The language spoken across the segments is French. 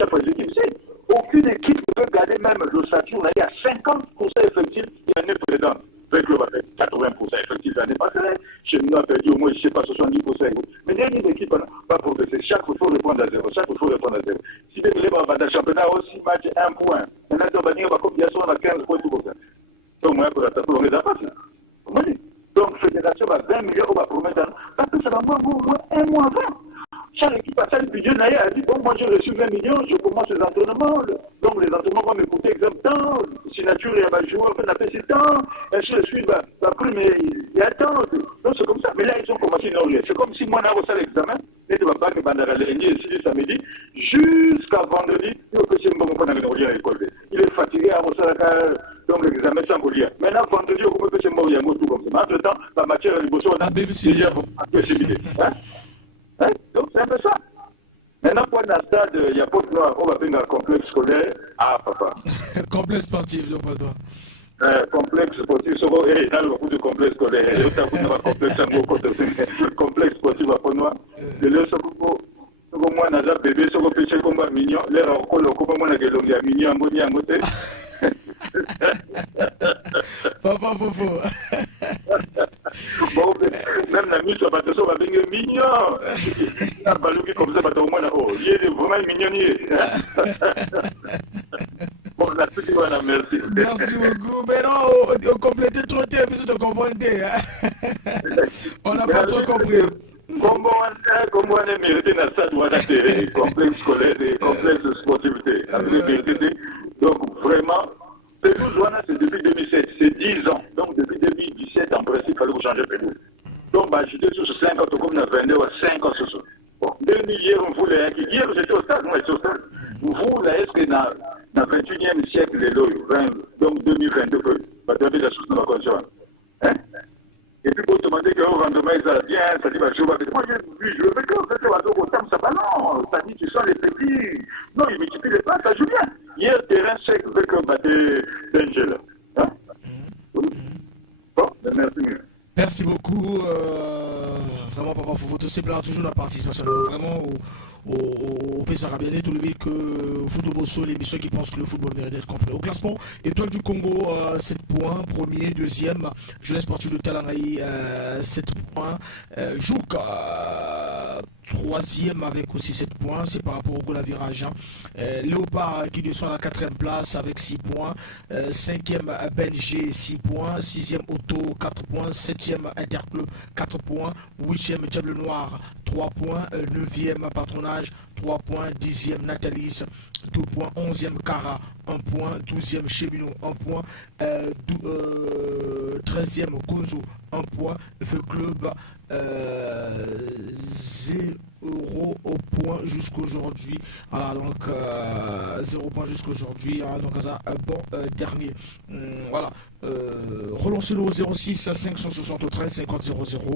chaque fois, l'équipe sait. Aucune équipe ne peut garder même l'ossature. Il y a 50% effectifs, il y en a président. Le club a fait 80% effectifs l'année passée. Chez nous, on a perdu au moins, je ne sais pas, 70%. Mais il y a une équipe qui n'a pas progressé. Chaque fois, il faut répondre à zéro. Chaque fois, il faut répondre à zéro. Si les élèves dans le championnat aussi, match 1 point. Maintenant, on va dire, comme bien sûr, on a 15 points tout comme ça. Donc, moi, pour la table, on les a pas. Donc, fédération va 20 millions, on va promettre. Parce que ça va moins 1 mois avant. Chaque équipe a ça, le budget Naya a dit, bon, moi j'ai reçu 20 millions, je commence les entraînements. Donc les entraînements vont me coûter exemple temps, signature, il y a un joueur, on a fait ce temps, ainsi de suite, après, mais il y a temps. Donc c'est comme ça. Mais là, ils ont commencé une orgie. C'est comme si moi, on a reçu l'examen, et tu vas pas que Bandara lundi, ici, samedi, jusqu'à vendredi, il faut que c'est bon qu'on a une à l'école. Il est fatigué à reçu donc l'examen sans courir. Maintenant, vendredi, on peut que c'est bon, il y a un mot tout comme ça. Mais entre-temps, la matière à l'émotion, on a déjà possibilité. Donc c'est un peu ça. Maintenant, pour un stade, il y a pas de noir, on va faire un complexe scolaire. Ah, papa. Complexe sportif, non, pas toi. Complexe sportif, et dans le coup de complexe scolaire, il y a un complexe sportif à Ponois. De l'autre, c'est moi, Naza bébé, c'est un péché comme un mignon. L'air en col, comme moi, il y a un mignon, un côté. Papa Popo. Bon, même la mise sur bateau va venir mignon. Un ballon qui comme ça, bateau au moins, il est vraiment mignon. Bon, la petite, voilà, merci. Merci beaucoup. Mais non, on complète trop de temps, de comprendre. On n'a pas trop compris. Comment on est mérité dans ça, doit être complexe scolaire et complexe sportivité. Donc, vraiment, c'est depuis 2007, c'est 10 ans. Donc, depuis 2017, en principe, il fallait vous changer de donc, j'étais sur 5 ans, comme on a 22 ou 5 ans sur ça. Bon, hier, on voulait, hier, j'étais au stade, moi, j'étais au stade. Vous, là, est-ce que dans le 21e siècle, donc 2022, va donner la source de la conscience. Hein? Et puis, pour te demander qu'au rendement, ça vient, ça dit, moi, je veux que ça va au terme, ça va, non, ça dit, tu sens les petits. Non, il multiplie les pas, ça joue bien. Hier, terrain sec, avec un bâté d'Angela. Hein? Bon, merci. Merci beaucoup. Vraiment, Papa Foufou, c'est plaisir toujours la participation. Vraiment, au pays arabianais, tout le monde que Football Bosso, l'émission qui pense que le football mérite d'être complet. Au classement, Étoile du Congo, 7 points. Premier, deuxième, Jeunesse Sportive de Talangaï, 7 points. Jouk, troisième avec aussi 7 points, c'est par rapport au goal à virage. Léopard qui descend à la 4e place avec 6 points. 5e Benji 6 points. 6e Auto 4 points. 7e Interclub 4 points. 8e Diable Noir 3 points. 9e Patronage 3 points. 10e Natalis 2 points. 11e Cara 1 point. 12e Cheminot 1 point. 13e Gonzo 1 point. Le Feu Club 0 au point jusqu'aujourd'hui. Voilà, donc 0 point jusqu'aujourd'hui. Donc ça un bon dernier. Voilà. Relancez-le au 06 573 50 00.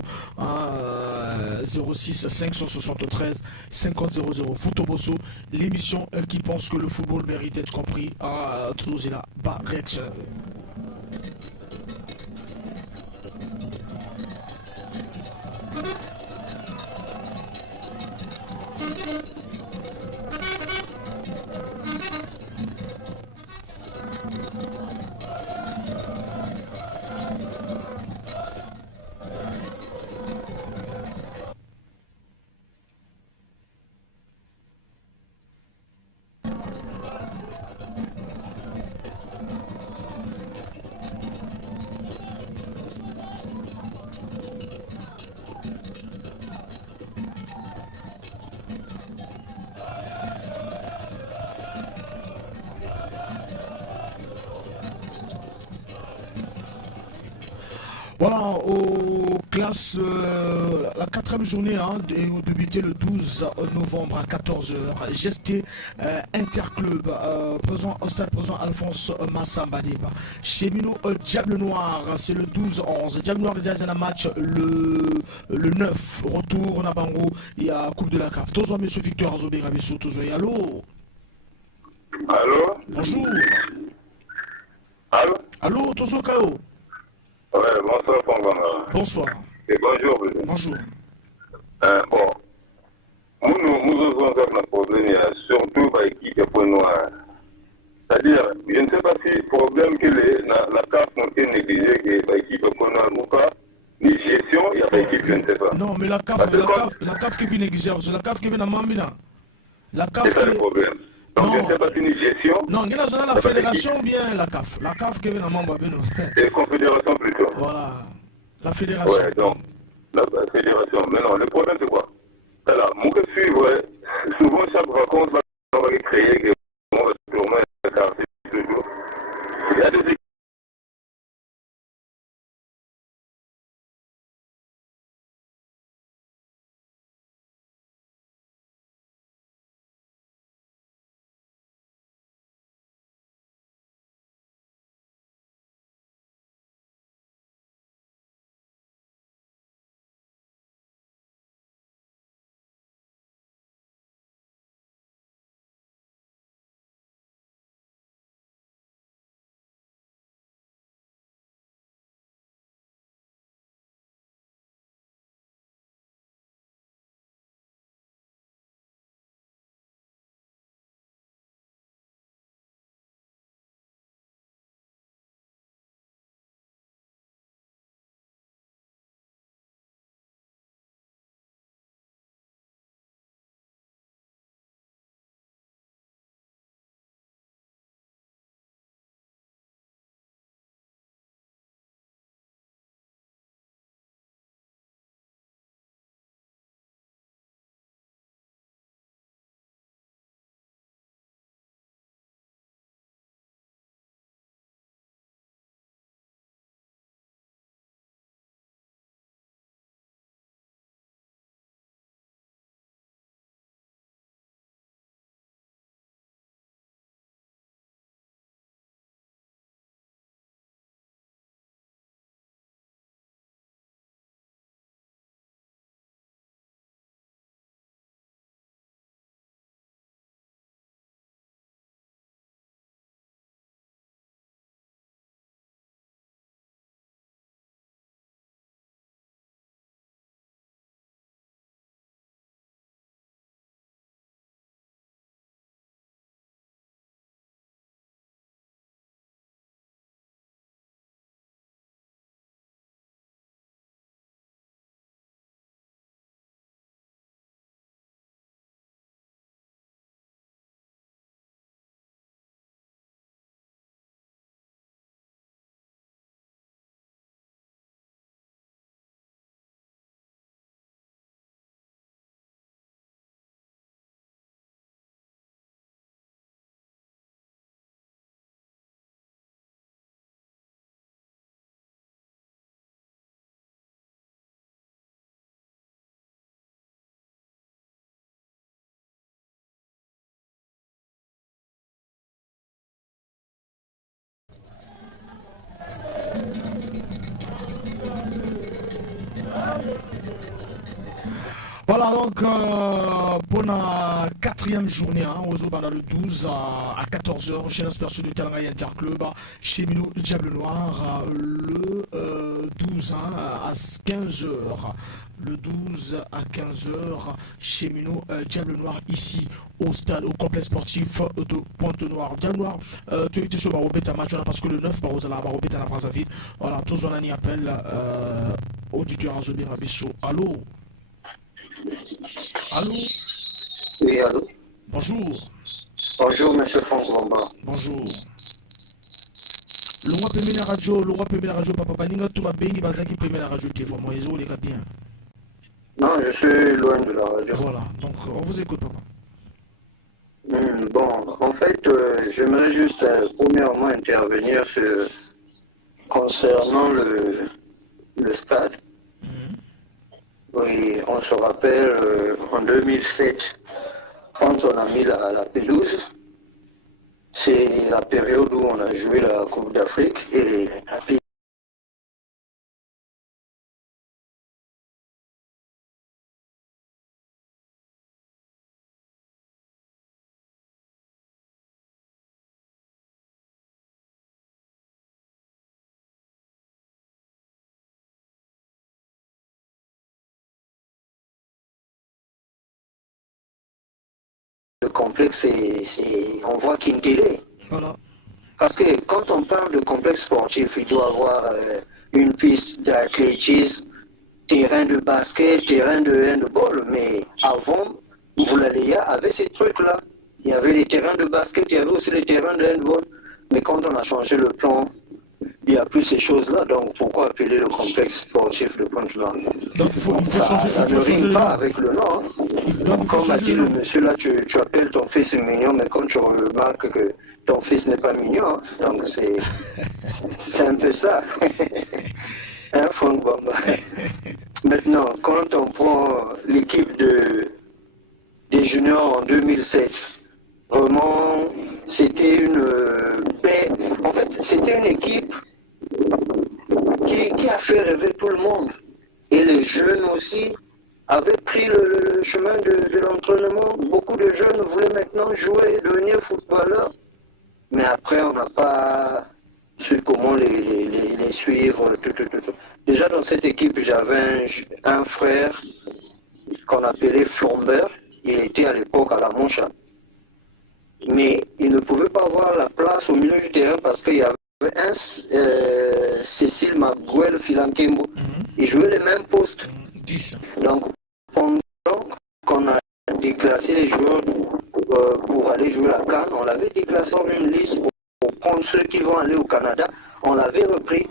06 573 50 00. Footbosso, l'émission qui pense que le football mérite d'être compris. Toujours là, bas réaction. Voilà, aux classes, la 4e journée débuté le 12 novembre à 14h. GST Interclub, présent au stade présent Alphonse Massamba Deba. Cheminot Diable Noir, c'est le 12-11. Diable Noir déjà un match le 9. Retour à Bango, il y a Coupe de la CAF. Toujours M. Victor Azobé, Rabissou, toujours. Allô? Allô? Bonjour. Allô? Allô, toujours Kao? Ouais, bonsoir, Ponganga. Bonsoir. Et bonjour, monsieur. Bonjour. Bon, nous avons un problème, il y a surtout par l'équipe de Point Noir. C'est-à-dire, je ne sais pas si le problème que la CAF n'a été négligée, que l'équipe de Point Noir ou pas, ni gestion, il y a l'équipe, je ne sais pas. Non, mais la CAF qui est négligeable, c'est la CAF qui est dans Mambina. La CAF c'est ça le problème. Donc, je ne sais pas si une gestion. Non, il y a la fédération ou bien la CAF. La CAF qui est dans Mambina. C'est la confédération plutôt. Voilà. La fédération. Ouais, donc, la fédération. Mais non, le problème c'est quoi? Alors, moi je suis, ouais, souvent chaque vacances, on va créer, que on va tourner la carte toujours. Il y a des équipes. Voilà donc pour la quatrième journée, aux pendant le 12 à 14h, chez l'inspection de Kalangay Interclub, chez Minou Diable Noir, le 12 à 15h. Le 12 à 15h, chez Minou Diable Noir, ici au stade, au complexe sportif de Pointe-Noire. Diable Noir, tu étais sur Barobeta match parce que le 9, Barozala, Barobeta la Brazzaville. Voilà, toujours un appel auditeur à Zobir Abisso. Allô? Allô? Oui, allô? Bonjour. Bonjour, monsieur Franck Lomba. Bonjour. Le roi Pemela Radio, Papa Paninga, tout va bien, Bazaki Pemela Radio, téléphone, moi, les les gars bien. Non, je suis loin de la radio. Voilà, donc on vous écoute, papa. Bon, en fait, j'aimerais juste premièrement intervenir concernant le stade. Oui, on se rappelle en 2007, quand on a mis la pelouse, c'est la période où on a joué la Coupe d'Afrique et la complexe, on voit Kintélé. Voilà. Parce que quand on parle de complexe sportif, il doit avoir une piste d'athlétisme, terrain de basket, terrain de handball. Mais avant, Boulaléa avait ces trucs-là. Il y avait les terrains de basket, il y avait aussi les terrains de handball. Mais quand on a changé le plan, il n'y a plus ces choses-là. Donc pourquoi appeler le complexe sportif de Pointe-Noire? Donc il faut changer. Ça ne rime pas avec le nom. Comme a dit le monsieur là, tu appelles ton fils mignon, mais quand tu remarques que ton fils n'est pas mignon, donc c'est un peu ça. Hein, Franck Bamba. Maintenant, quand on prend l'équipe des juniors en 2007, vraiment, c'était une en fait, c'était une équipe qui a fait rêver tout le monde. Et les jeunes aussi avaient pris le chemin de l'entraînement. Beaucoup de jeunes voulaient maintenant jouer et devenir footballeurs. Mais après, on n'a pas su comment les suivre. Déjà, dans cette équipe, j'avais un frère qu'on appelait Flambeur. Il était à l'époque à la Mancha. Mais il ne pouvait pas avoir la place au milieu du terrain parce qu'il y avait un Cécile Maguel Filankembo. Il jouait les mêmes postes. Donc, pendant qu'on a déclassé les joueurs pour aller jouer la CAN, on l'avait déclassé en une liste pour prendre ceux qui vont aller au Canada. On l'avait repris.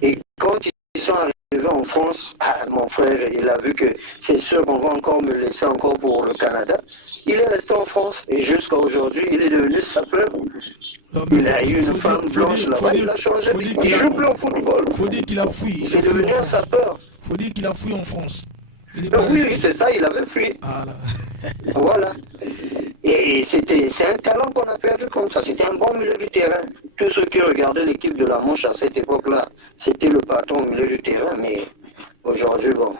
Et quand ils sont arrivés en France, mon frère, il a vu que c'est sûr qu'on va encore me laisser encore pour le Canada. Il est resté en France et jusqu'à aujourd'hui, il est devenu sapeur. Il a eu une femme blanche là-bas, il a changé. Il joue plus au football. Faut dire qu'il a fui. C'est devenu un sapeur. Faut dire qu'il a fui en France. Oui, c'est ça, il avait fui. Voilà. Et c'est un talent qu'on a perdu comme ça. C'était un bon milieu du terrain. Tous ceux qui regardaient l'équipe de la Manche à cette époque-là, c'était le patron au milieu du terrain. Mais aujourd'hui, bon,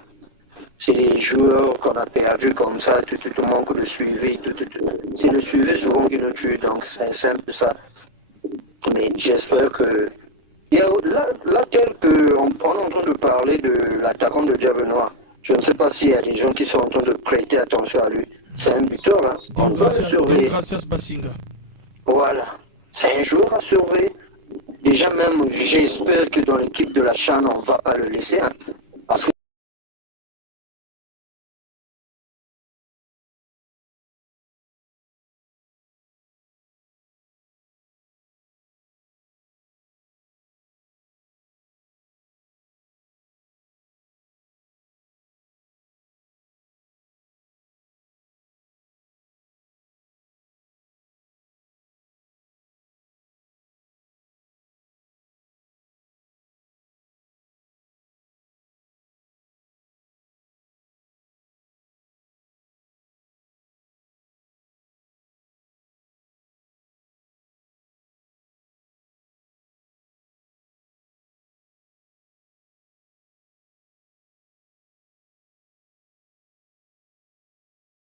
c'est les joueurs qu'on a perdus comme ça, tout manque de suivi. C'est le suivi souvent qui nous tue. Donc c'est un peu ça. Mais j'espère que... Là, tel qu'on est en train de parler de l'attaquant de Diable Noir, je ne sais pas s'il y a des gens qui sont en train de prêter attention à lui. C'est un buteur, hein. On doit le surveiller. Voilà. C'est un joueur à surveiller. Déjà même, j'espère que dans l'équipe de la CHAN, on ne va pas le laisser. Hein, parce que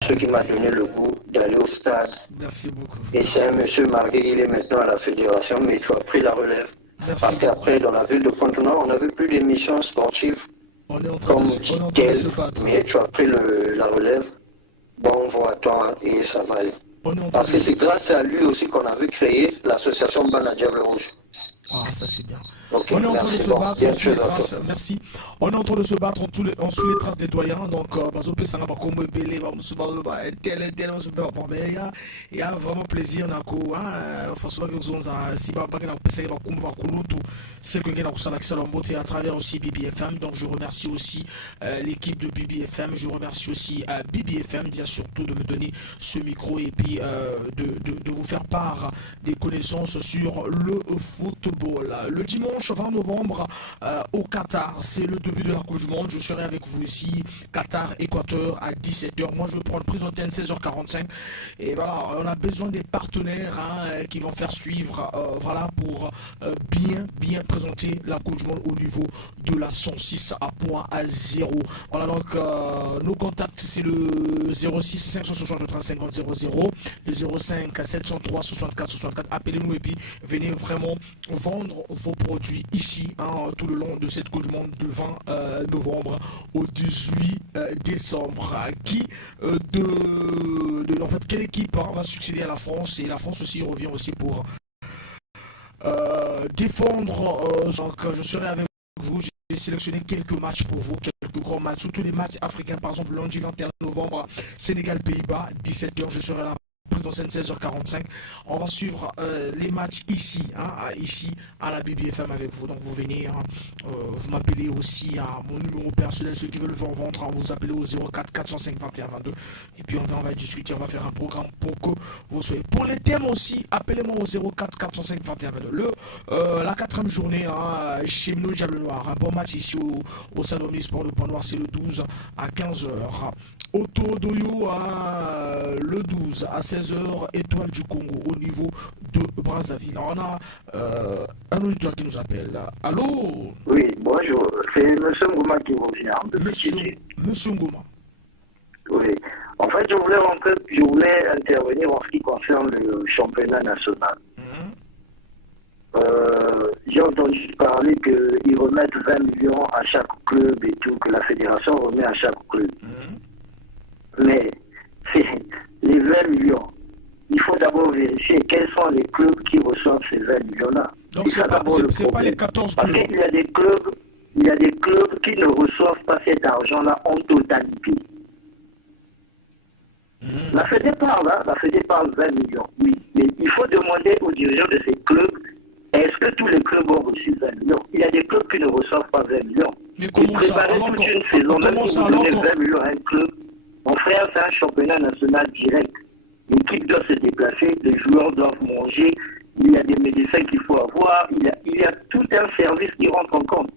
ce qui m'a donné le goût d'aller au stade. Merci beaucoup. Et c'est un monsieur Marguet, il est maintenant à la fédération, mais tu as pris la relève. Merci. Parce qu'après, dans la ville de Pointe-Noire, on n'avait plus d'émissions sportives comme telles, mais tu as pris la relève. Bon, voit-on, et ça va aller. Parce que c'est grâce à lui aussi qu'on avait créé l'association Bana Diable Rouge. Ah, ça c'est bien. Okay, on est en train de se battre, on suit les traces, merci. On est en train de se battre, on suit les traces des doyens. Donc, il y a vraiment plaisir. À travers aussi BBFM. Donc, je remercie aussi l'équipe de BBFM. Je remercie aussi BBFM, surtout de me donner ce micro et puis de vous faire part des connaissances sur le football. Le dimanche 20 novembre au Qatar, c'est le début de la Coupe du Monde. Je serai avec vous ici, Qatar, Équateur à 17h. Moi, je vais prendre prise antenne 16h45. Et voilà, on a besoin des partenaires qui vont faire suivre, voilà, pour bien présenter la Coupe du Monde au niveau de la 106 à point à 0. Voilà, donc nos contacts, c'est le 06 563 50 00, le 05 703 64 64. Appelez-nous et puis venez vraiment vendre vos produits. produit ici tout le long de cette Coupe du Monde de 20 novembre au 18 décembre. En fait, quelle équipe va succéder à la France, et la France aussi revient aussi pour défendre. Donc, je serai avec vous. J'ai sélectionné quelques matchs pour vous, quelques grands matchs, surtout les matchs africains. Par exemple, lundi 21 novembre, Sénégal-Pays-Bas, 17h, je serai là. Dans 16h45, on va suivre les matchs ici, ici à la BBFM avec vous. Donc vous venez, vous m'appelez aussi à mon numéro personnel, ceux qui veulent le vendre, vous appelez au 04 405 21 22, et puis on va discuter, on va faire un programme pour que vous soyez. Pour les thèmes aussi, appelez-moi au 04 405 21 22. La 4e journée, chez nous, Diable Noir, un bon match ici au Salon Sport de Point-Noir, c'est le 12 à 15h. Autour d'Oyo, le 12 à 16h, Étoile du Congo au niveau de Brazzaville. On a un auditeur qui nous appelle. Allô? Oui, bonjour. C'est M. Ngouma qui revient. Monsieur Ngouma. Oui. En fait, je voulais intervenir en ce qui concerne le championnat national. J'ai entendu parler qu'ils remettent 20 millions à chaque club et tout, que la fédération remet à chaque club. Mais les 20 millions, il faut d'abord vérifier quels sont les clubs qui reçoivent ces 20 millions-là. Donc c'est pas les 14 clubs. Parce qu'il y a des clubs qui ne reçoivent pas cet argent-là en totalité. La Fédé parle 20 millions, oui. Mais il faut demander aux dirigeants de ces clubs, est-ce que tous les clubs ont reçu 20 millions? Il y a des clubs qui ne reçoivent pas 20 millions. Mais comment ça? Préparer toute une saison, même si vous donnez 20 millions à un club, mon frère, c'est un championnat national direct. L'équipe doit se déplacer, les joueurs doivent manger, il y a des médecins qu'il faut avoir, il y a tout un service qui rentre en compte.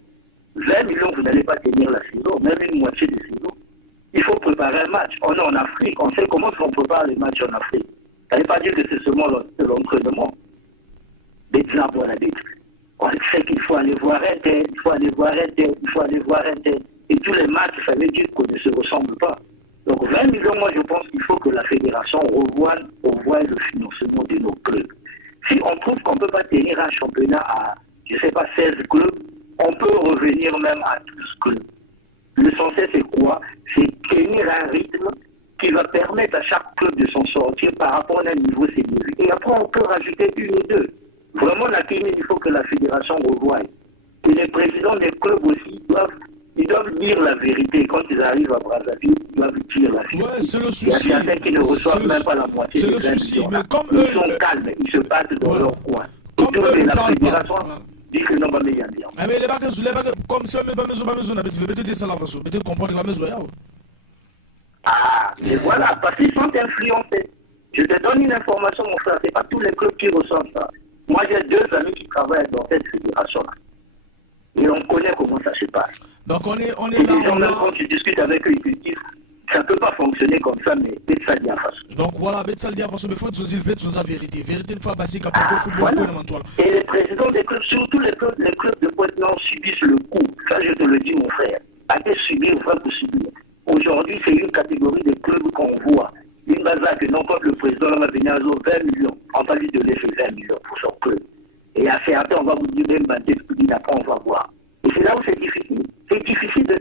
20 millions, vous n'allez pas tenir la saison, même une moitié de saison. Il faut préparer un match. On est en Afrique, on sait comment on prépare les matchs en Afrique. Ça ne veut pas dire que c'est seulement l'entraînement. On sait qu'il faut aller voir un tel, il faut aller voir un tel, il faut aller voir un tel. Et tous les matchs, ça veut dire qu'on ne se ressemble pas. Donc 20 millions, moi je pense qu'il faut que la fédération revoie le financement de nos clubs. Si on trouve qu'on ne peut pas tenir un championnat à, je ne sais pas, 16 clubs, on peut revenir même à 12 clubs. L'essentiel c'est quoi? C'est tenir un rythme qui va permettre à chaque club de s'en sortir par rapport à un niveau senior. Et après on peut rajouter une ou deux. Vraiment la tenue, il faut que la fédération revoie. Et les présidents des clubs aussi doivent dire la vérité. Quand ils arrivent à Brazzaville, ils doivent dire la vérité. Ouais, c'est le souci. Il y a certains qui ne reçoivent même pas la moitié. C'est le souci, mais comme ils sont calmes, ils se battent dans leur coin. Comme eux, la fédération dit que non, mais il y a bien. Mais les bagages, comme ça, mais pas maison, mais ça la façon, peut-être comprendre la maison. Mais voilà, parce qu'ils sont influencés. Je te donne une information, mon frère, c'est pas tous les clubs qui reçoivent ça. Moi, j'ai 2 amis qui travaillent dans cette fédération-là. Et on connaît comment ça se passe. Donc on est là. Même quand tu discutes avec eux, ils te disent, ça ne peut pas fonctionner comme ça, mais ça dit à face. Donc voilà, ça dit à face, mais il faut dire la vérité. Vérité une fois passée, quand on football, Et les présidents des clubs, surtout les clubs de Pointe-Noire subissent le coup. Ça, je te le dis, mon frère. Allez subir, va pour subir. Aujourd'hui, c'est une catégorie de clubs qu'on voit. Une bazar que non, quand le président va venir à 20 millions, on va lui donner ces 20 millions pour son club. Et à certains, on va vous dire même après, on va voir. Et c'est là où c'est difficile. C'est difficile de